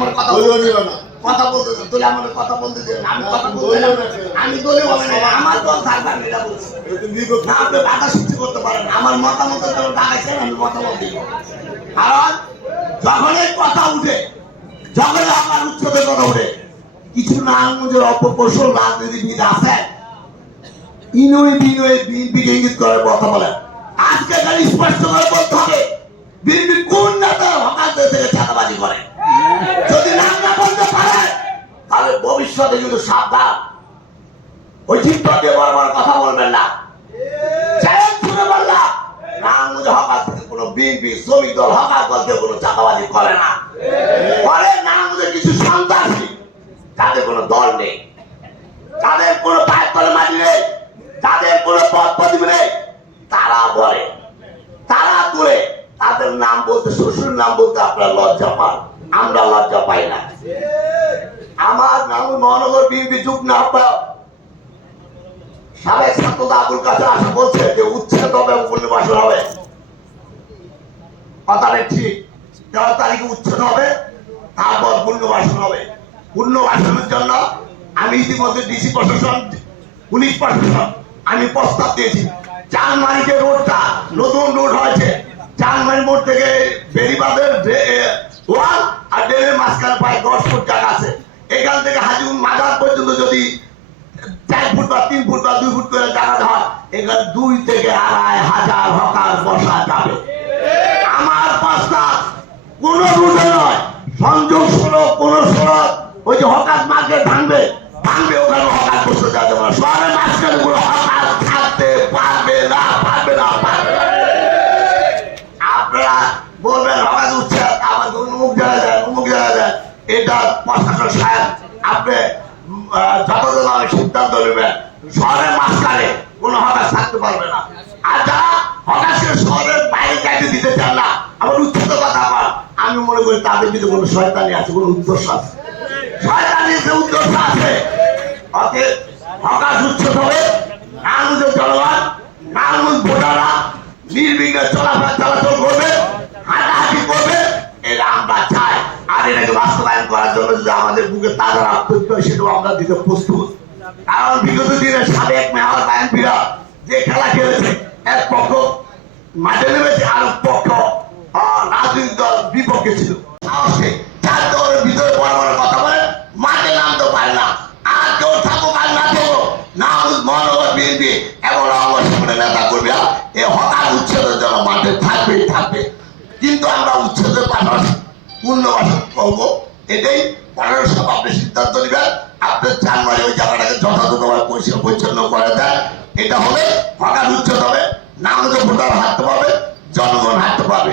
আমার কথা কথা বলতে তোলে আমার কথা বলতে দেন আমি কথা বলতে আমি দলে বলে না আমার দল থাকবে আমি এটা বলছি না আপনি বাধা সৃষ্টি করতে পারেন আমার মতামত যখন দাঁড়াইছেন আমি মতামত দিব কারণ যখন এই কথা উঠে যখন আমার উচ্চদের কথা উঠে কিছু নারায়ণগঞ্জের অপকৌশল রাজনীতিবিদ আছে ইনুই বিনুই বিএনপিকে ইঙ্গিত করার কথা বলেন আজকে খালি স্পষ্ট করে বলতে হবে বিএনপি কোন নেতা হকারদের থেকে চাঁদাবাজি করে যদি নাম না বলতে পারে তাহলে ভবিষ্যতে কিন্তু সাবধান ওই চিন্তা দিয়ে বড় কথা বলবেন না চ্যালেঞ্জ শুনে বললাম নারায়ণগঞ্জ হকার থেকে কোনো বিএনপি শ্রমিক দল হকার দলকে কোনো চাঁদাবাজি করে না করে নারায়ণগঞ্জের কিছু সন্ত্রাসী তাদের কোনো দল নেই তাদের কোনো পায়ের তলে মাটি নেই তাদের কোনো পদ প্রতিভা নেই তারা বলে তারা করে তাদের নাম বলতে শ্বশুর নাম বলতে আপনারা লজ্জা পান আমরা লজ্জা পাই না আমার নাম মহানগর বিএনপি যুগ্ম আহ্বায়ক সাবেক ছাত্র আবুল কাছে আসা বলছে যে উচ্ছেদ হবে পুনর্বাসন হবে কথাটা ঠিক 13 তারিখে উচ্ছেদ হবে তারপর পুনর্বাসন হবে পুনর্বাসনের জন্য আমি ইতিমধ্যে ডিসি প্রশাসন পুলিশ প্রশাসন আমি প্রস্তাব দিয়েছি চানমারি যে রোডটা নতুন রোড হয়েছে চানমারি মোড় থেকে বেরিবাদের ওয়াল আর ডেলের মাঝখানে প্রায় 10 ফুট জায়গা আছে এখান থেকে হাজিউল মাজার পর্যন্ত যদি 4 ফুট বা 3 ফুট বা 2 ফুট করে জায়গা হয় এখানে 2 থেকে 2,500 হকার বসা যাবে আমার প্রস্তাব কোন রুটে নয় সংযোগ সড়ক কোন সড়ক ওই যে হকার মার্কেট ভাঙবে ওখানে হকার বসে যাবে না শহরের মাঝখানে কোনো হকার থাকতে পারবে না আপনারা বলবেন হকার উঠছে আমাকে অমুক জায়গা যায় এটা প্রশাসন সাহেব আপনি যথাযথ সিদ্ধান্ত নেবেন শহরের মাঝখানে কোনো হকার থাকতে পারবে না আর যারা হকারকে শহরের বাইরে যাইতে দিতে চান না আমার উচ্ছেদ কথা বল আমি মনে করি তাদের ভিতরে কোনো শয়তানি আছে কোনো উদ্দেশ্য আছে শয়তানি যে উদ্দেশ্য আছে অতএব হকার উচ্ছেদ হবে নারায়ণগঞ্জের জনগণ নারায়ণগঞ্জ ভোটাররা নির্বিঘ্নে চলাচল করবে হাঁটাহাঁটি করবে এটা আমরা চাই আর এটাকে বাস্তবায়ন করার জন্য যদি আমাদের বুকে তাজা রক্ত সেটাও আমরা দিতে প্রস্তুত কারণ বিগত দিনে সাবেক মেয়র বিএনপিরা যে খেলা খেলেছে এক পক্ষ মাঠে নেমেছে আর পক্ষ রাজনৈতিক দল বিপক্ষে ছিল চার দলের ভিতরে বড় বড় কথা বলে মাঠে নামতে পারে না আর কেউ থাকুক আর না থাকুক নারায়ণগঞ্জ মহানগর বিএনপি এবং অঙ্গসংগঠনের নেতা কর্মীরা এই হঠাৎ উচ্ছেদের জন্য মাঠে থাকবে কিন্তু আমরা উচ্ছেদের পাশাপাশি পুনর্বাসন করবো এটাই 15 সভা আপনি সিদ্ধান্ত নেবেন আপনার চানমারি ওই জায়গাটাকে যথাযথভাবে পরিষ্কার পরিচ্ছন্ন করে দেয় এটা হলে হঠাৎ উচ্ছেদ হবে নারায়ণগঞ্জ ভোটার হাঁটতে পারবে জনগণ হাঁটতে পারবে